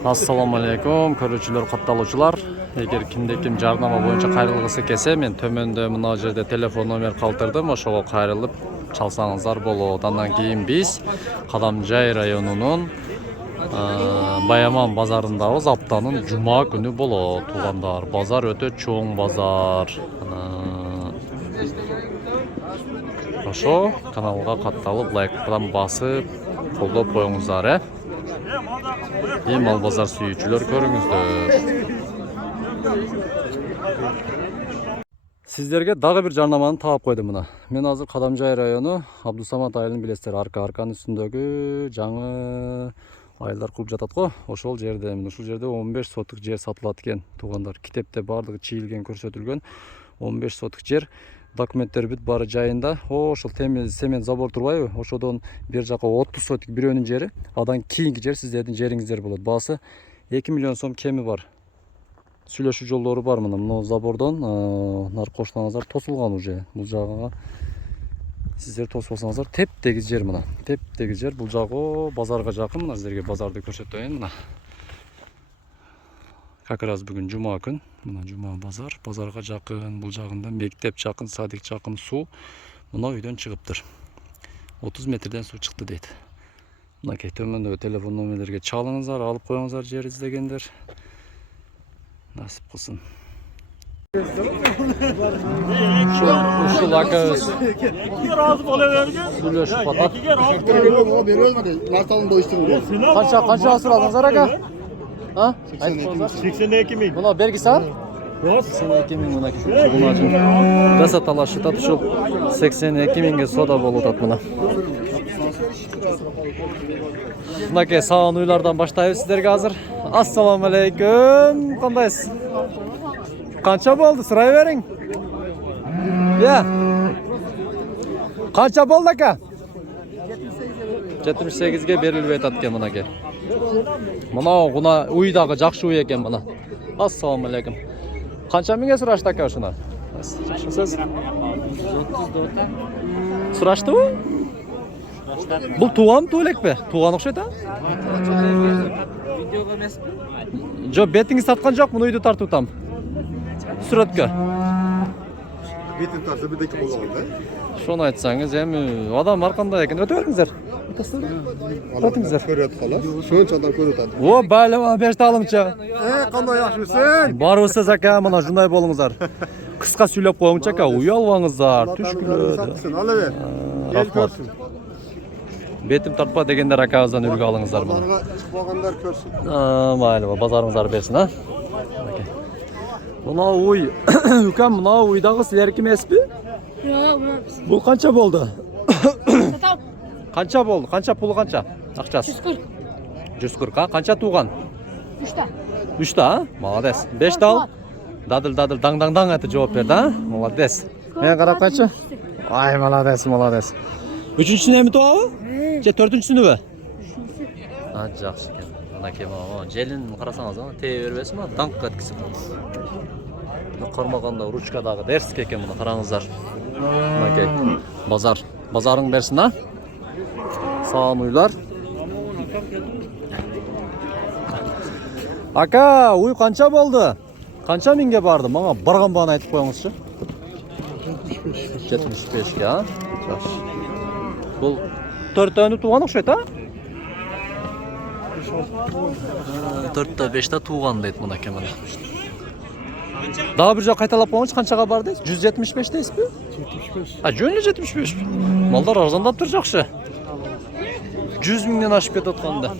Assalamu alaikum, көрүүчүлөр, катталуучулар. Эгер ким жарнама боюнча кайрылгысы келсе, мен төмөндө мына жерде телефон номер калтырдым, ошого кайрылып чалсаңыздар болот. Андан кийин биз Кадамжай районунун Баяман базарындабыз. Аптанын жума күнү болот. Туугандар, базар өтө чоң базар. Ошо каналга катталып, лайктан басып, колдоп коюңуздар, Мал базар сүйүүчүлөр көрүңүздөр. Сиздерге дагы бир жарнаманы таап койдум мына. Мен азыр Кадамжай району Абдусамат айылын билесиздер. Арканын үстүндөгү жаңы айылдар кылып жатат го. Ошол жерде, ушул жерде 15 сотук жер сатылат экен, туугандар. Китепте бардыгы чийилген, көрсөтүлгөн 15 сотук жер. Документтер бүт бары жайында. Ошол цемент забор турбайбы? Ошодон бер жака 30 сотук бирөөнүн жери, адан кийинки жер сиздердин жериңиздер болот. Баасы 2 миллион сом кеми бар. Сүйлөшүү жолдору бар мына. Мына забордон нар коштаңыздар тосулган уже. Бул жагага сиздер тосбосоңуздар теп-тегиз жер мына. Теп-тегиз жер. Бул жагы базарга жакын. Мына сиздерге базарды көрсөтөйүн мына. Как раз бүгүн жума күн. Мына жума базар, базарга жакын, бул жагында мектеп жакын, садик жакын, суу мына үйдөн чыгыптыр. 30 метрден суу чыкты дейт. Мынакей төмөндөгү телефон номерлерге чалыңыздар, алып коюңуздар жер издегендер. Насип кылсын. Ушул акабыз разы боло берген. Сүйлөшүп атат. Канча сурадыңыздар ака? 82 миң. Мына бергиси а? 82 миң мына киши. Даса талашытат ушул 82 миңге сода болуп атат мына. Мынакей саан уйлардан баштайбыз сиздерге азыр. Ассаламу алейкум. Кандайсыз? Канча болду? Сурай бериң. Канча болду ака? 78ге берилбей атат экен мынакей. Мына уйдагы жакшы уй экен мына. Ассаламу алейкум. Канча миңге сурашты ака ушуна? Жакшысыз? 34. Сураштыбы? Бул тууган элекпи? Тууган окшойт а? Видеого эмеспи? Жок, бетиңиз тарткан жок, муну үйдү тартып атам. Сүрөткө. Бетин тартып бирдеке болгон да? Шону айтсаңыз, эми адам ар кандай экен. Өтө бериңиздер. Өтүңүздөр. Көрөт калат. Шончо адам көрөт атат. О, байлама берди алымча. Кандай жакшысың? Барыбыз ака, мына ушундай болуңуздар. Кыска сүйлөп коюңчу ака, уялбаңыздар. Түшкүлөдү. Ала бер. Эл көрсүн. Бетим тартпа дегендер акабыздан үлгү алыңыздар мына. Базарга чыкпагандар көрсүн. Майлы, базарыңыздар берсин, а? Мына уй, үкам, мына уйдагы силерки эмеспи? Жок, эмес. Бул канча болду? Сатап. Канча болду? Канча пулу канча? Акчасы? 140. 140, а? Канча тууган? 3та. 3та, а? Молодец. 5та ал? Дадыл даң айтып жооп берди, а? Молодец. Мен карап кайчы? Ай, молодец. 3-чүсүнө эми туабы? Же 4-чүсүнүбү? 3-чүсү. Жакшы экен. Мынакей могу желин карасаңыз, тээ бербесин, даңк эткизип. Кармаганда ручкадагы дерске экен мына караңыздар. Мынакей базарың берсин, а? Саан уйлар. Ака, уй канча болду? Канча миңге барды? Мага барган бааны айтып коюңузчу. 75ке, а? Жакшы. Бул 4төнү тууган окшойт, а? 4та 5та тууган дейт мынакей мына. Дагы бир жок кайталап коюңузчу, канчага бар дейсиз? 175 дейсизби? 75. Жөн эле 75. Малдар арзандаптыр, жакшы. 100 миңден ашып кетип атканда.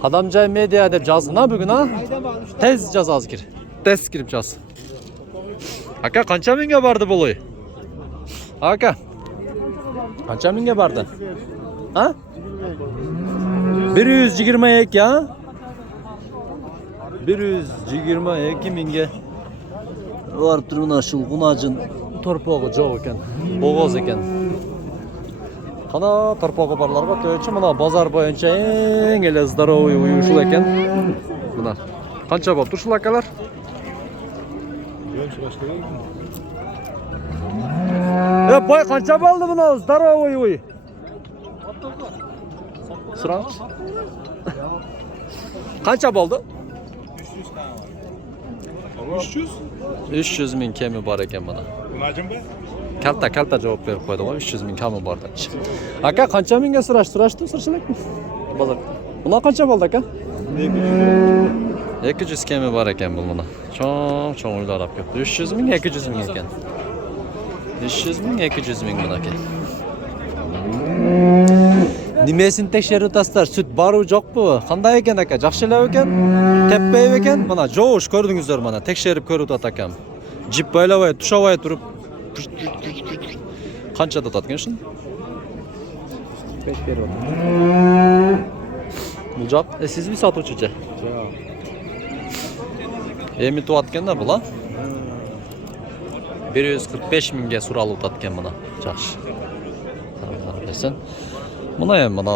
Кадамжай медиа деп жаздың а бүгүн, а? Тез жаз азыр. Тез кирип жаз. Ака, канча миңге барды бул ой? Ака. Канча миңге барды? А? 122, а? 122 миңге. Барып туруп мына ушул кунажын торпогу жок экен. Богоз экен. Кана торпогу барларга төчү мына базар боюнча эң эле здоровый уй ушул экен. Мына канча болуптур ушул акалар? Бай, қанша болды мынау? Здоровый уй. Surangchi. Qancha bo'ldi? 300. 300 ming kemi bor ekan mana. Najimba? Kalta javob berib qo'ydi. 300 ming kami bor debdi. Aka qancha mingga surashdi? Surchilikmi? Bozor. Buna qancha bo'ldi aka? 200 kemi bor ekan bu mana. Cho'ng uylar olib kelibdi. 300 ming, 200 ming ekan. 300 ming, 200 ming mana ekan. Nimesini tekshirib o'tasizlar? Sut bor-u yo'qmi? Qanday ekan aka? Yaxshilab ekan? Tepbayib ekan? Mana jo'sh ko'rdingizlar mana. Tekshirib ko'rib o'tat Jip boylabay, tushavay turib qanchada o'tatgan shuni? 5 berib. Bu joq, sizmi sotuvchicha? Yo'q. Emi tuvatganda bu la? 145 mingga suralib o'tatgan mana. Yaxshi. Tamam, buna ham mana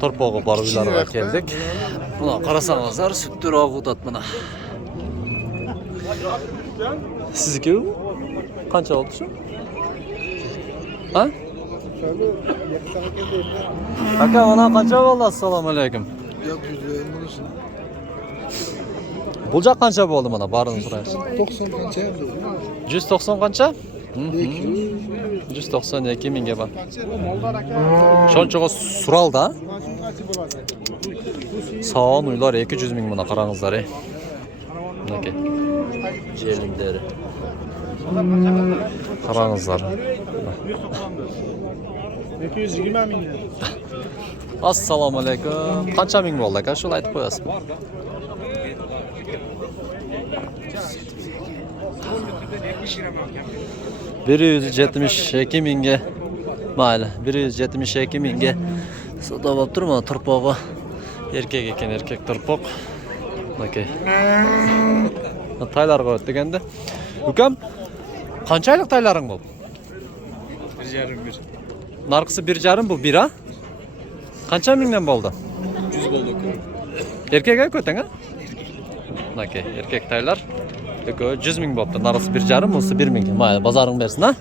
torpog'i bor uylarga keldik. Buna qarasangizlar, sutdir og'utat mana. Sizga qancha oldi shu? Ha? Aka, mana qancha bo'ldi? Assalomu alaykum. Bu joq qancha bo'ldi mana? Barini so'raymiz. 90 qancha? 190 qancha? 192 mingga bor. Shunchaga suraldi. Son uylar 200 ming mana qarangizlar. Nake. Jelingderi. Qarangizlar. 220 ming. Assalomu alaykum. Qancha ming bo'ldi aka? Shuni aytib qo'yasiz. 172 mingga. Mayli, 172 mingga. So'da bo'lib turma, turpog'i. Erkak ekan, erkak turpoq. Okey. Taylar qo'ydi deganda. Ukam, qanchalik taylaring bo'ldi? 1,5. Narxisi 1,5 bu 1 ha? Qancha mingdan bo'ldi? 100 bo'ldi. Erkak ko'tanga? Okey, erkak taylar. 100 ming bo'pti. Narxisi 1,5, bo'lsa 1 ming. Mayli, bozoring bersin ha?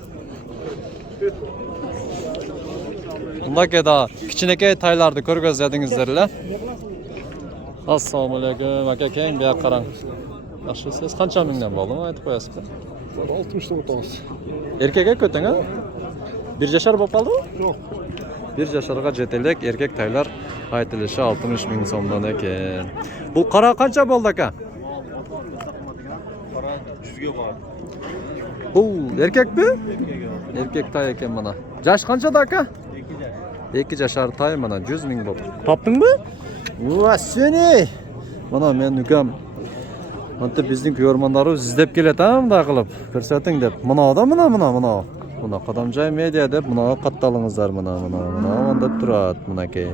Bundakeda kichkinakay taylarni ko'rgazadingizlar. Assalomu alaykum. Aka, keng bu yoqqa qarang. Yaxshi, siz qancha mingdan bo'ldimi? Aytib qo'yasizmi? 60 o'tamiz. Erkak ko'tanga? 1 yashar bo'lib qoldimi? Yo'q. 1 yasharga jetelek erkak taylar aytilishi 60 ming so'mdan ekan. Bu qora qancha bo'ldi aka? Qora 100 ga bor. Bu erkakmi? Erkak tay ekan mana. Yash qanchada aka? 2 yashar tay mana 100 ming bo'ldi. Topdingmi? Va seni. Mana men ukam Anta bizning ko'rmanlarimiz izlab keladi bunday qilib. Ko'rsating deb. Mana odam mana. Buna Qadamjoy media deb buna qattalingizlar mana deb turadi bunaki.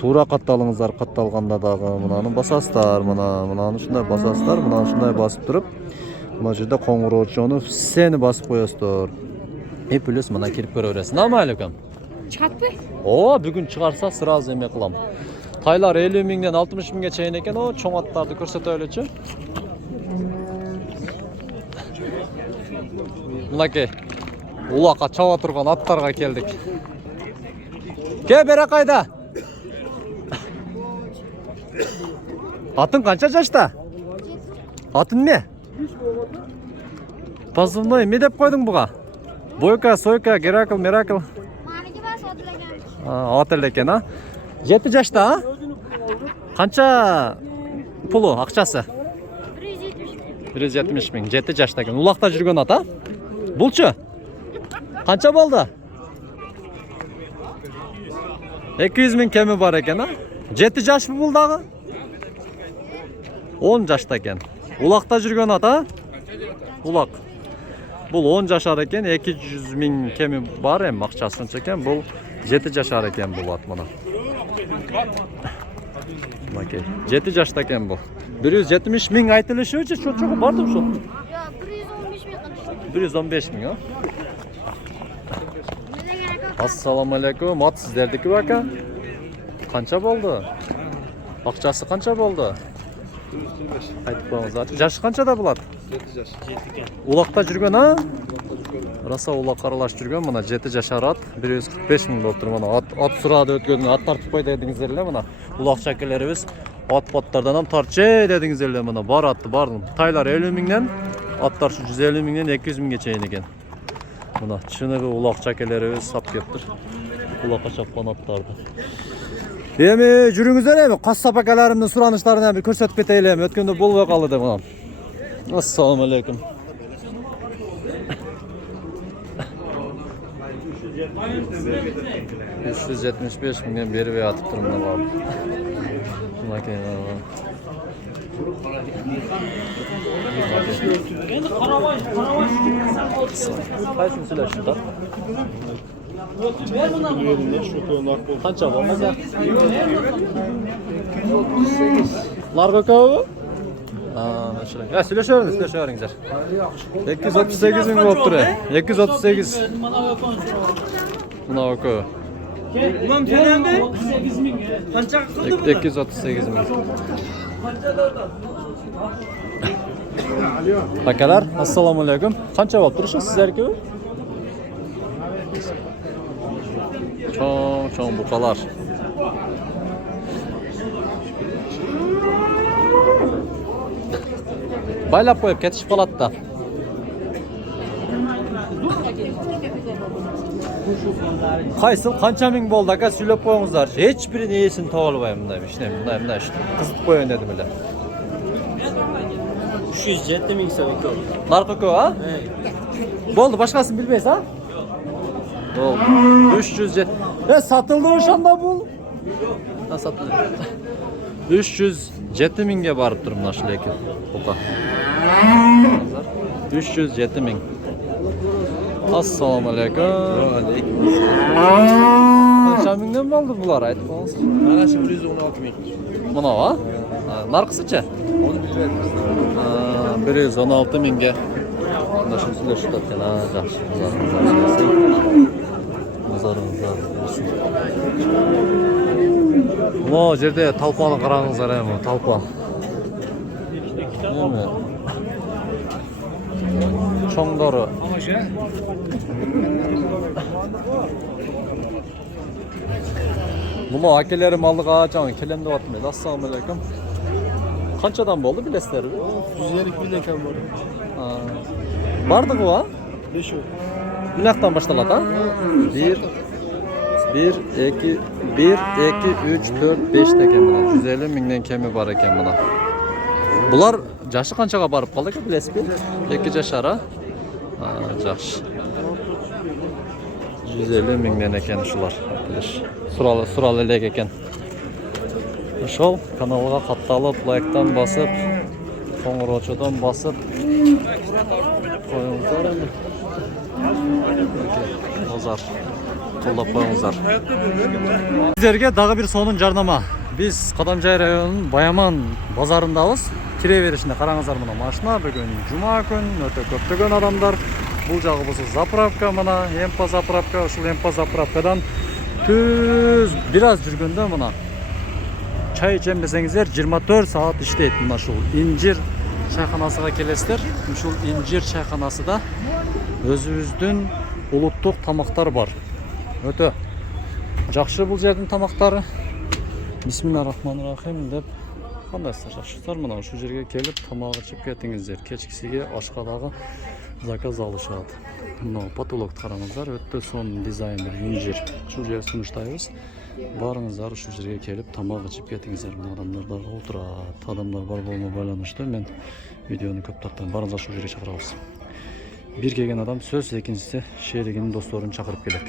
To'ra qattalingizlar qattalganda dag'i bunani bosasizlar mana shunday bosasizlar, mana shunday bosib turib mana yerda qo'ng'iroqchani seni bosib qo'yasizlar. Plus mana kirib ko'raverasiz. Assalomu alaykum. Chiqadmi? Bugun chiqarsa sразу eme qilam. Taylar 50 mingdan 60 mingga chayin ekan, cho'ng'atlarni ko'rsataylik-chi. Bunaki uloqqa chava turgan atlarga keldik. Ke bera qayda? Atın qancha yoshda? Atın ne? Pozivnoy me deb qo'yding buga? Boyka, soyka, Gerakl, Mirakl. Meniki bas otilagan. Otil ekan ha? 7 yoshda ha? Qancha puli, aqchasi? 170 ming. 7 yoshda ekan. Uloqda yurgan ata? Bulchi? Qancha bo'ldi? 200 ming kemi bor ekan ha? 7 yosh bu buldag'i? 10 yoshda ekan. Uloqda yurgan ata? Uloq. Bu 10 yoshar ekan, 200 ming kemi bor ham aqchasini ekan. Bu 7 yoshar ekan bu ot mana. Okey. 7 yoshda ekan bu. 170 ming aytilishi uchun cho'chig'i bordi shu. Yo'q, 115 ming qilishdi. 115 ming ha? Assalomu alaykum. Ot sizlardiki aka? Qancha bo'ldi? Aqchasi qancha bo'ldi? Aytib qo'yingizlar. Yoshi qanchada bo'ladi? 7 yosh. Uloqda yurgan ha? Раса улак аралашып жүргөн мына 7 жашар ат 145 миң болуп тур. Мына ат сурады өткөндө ат тартып кой дедиңиздер эле мына. Улак чакелерибиз ат баттардан ham тартчы дедиңиздер эле мына. Бар атты бардым. Тайлар 50 миңден, аттар 150 миңден 200 миңге чейин экен. Мына чыныгы улак чакелерибиз сап кептир. Улакка чапкан аттарды. Эми жүрүңүздөр эми кассап акаларымдын сураныштарын бир көрсөтүп кетейли эми. Өткөндө болбой калды деп мына. Ассаламу алейкум. 375 миңден бербей атып тур мына бабы. Мына кейин. Кайсын сүйлөшүп та? Канча болмаса? Нарго көбү? Ya söylüşüyorsunuz. 238 bin volttur. 238. Buna oku. Ulan Fener'de 38 bin. Kança kıldı mı? 238 bin. Bakalar, assalamu alaikum. Kança volt duruşun sizler ki? Çoğun bukalar. Baylap koyup ketişip kalat da. Kaysıl kança ming boldu aka söylep koyuңuzlar. Hiçbirini iyisini tapa albayım mınday mınday işte. Kızıp koyun dedim öyle. 307 ming so'm ko'p. Narko ha? Boldu başkasını bilmeyiz ha? Oldu. 307. Satıldı oşanda bu. Ha satıldı. 307 mingge barıp durum naşıl ekin. Oka. 307 ming. Assalamu alaikum. Kança mingden boldu bular aytıp qo'yыңыз? Mana shu 116 ming. Buna va? Narxısı-chi? Onu bilmaymiz. 116 mingge. Bunda shuni söyleshib turgan. Ha, yaxshi. Nazarыңызga bersin. Bu жерде талпаны қараңыздар эми, талпа. Эми чоңдору. Муну акелерим алдыга жаңы келем деп аттым. Ассаламу алейкум. Канчадан болду билесиздерби? 150 bin ekan var. Бардыгы ба? 5 ой. Мынаяктан башталат, а? 1 2 3 4 5 деген мына 150 миңден кеми бар экен мына. Булар жашы канчага барып калды экен билесизби? 2 жашар, а? Жакшы. 150 миңден экен ушулар. Сурал элек экен. Ошол каналга катталып, лайктан басып, коңгуроочодон басып коюңуздар эми. Озар. Колдоп коюңуздар. Сиздерге дагы бир сонун жарнама. Биз Кадамжай районунун Баяман базарындабыз. Кире беришинде караңыздар мына машина. Бүгүн жума күн, өтө көптөгөн адамдар. Бул жагыбыз заправка мына, Эмпа заправка. Ушул Эмпа заправкадан түз бир аз жүргөндө мына чай ичем десеңиздер 24 саат иштейт мына ушул инжир чайканасыга келесиздер. Ушул инжир чайканасыда өзүбүздүн улуттук тамактар бар. Өтө жакшы бул жердин тамактары. Бисмиллахиррахманиррахим деп кандайсыздар жакшылар мына ушул жерге келип тамак ичип кетиңиздер. Кечкисиге ашка дагы заказ алышат. Мына потолокты караңыздар, өтө сонун дизайнер инжир. Ушул жерге сунуштайбыз. Барыңыздар ушул жерге келип тамак ичип кетиңиздер. Мына адамдар дагы отурат. Адамдар бар болмоо байланыштуу мен видеону көп тарттым. Барыңыздар ушул жерге чакырабыз. Bir kelген адам сөз, экинчиси шеригинин досторун чакырып келет.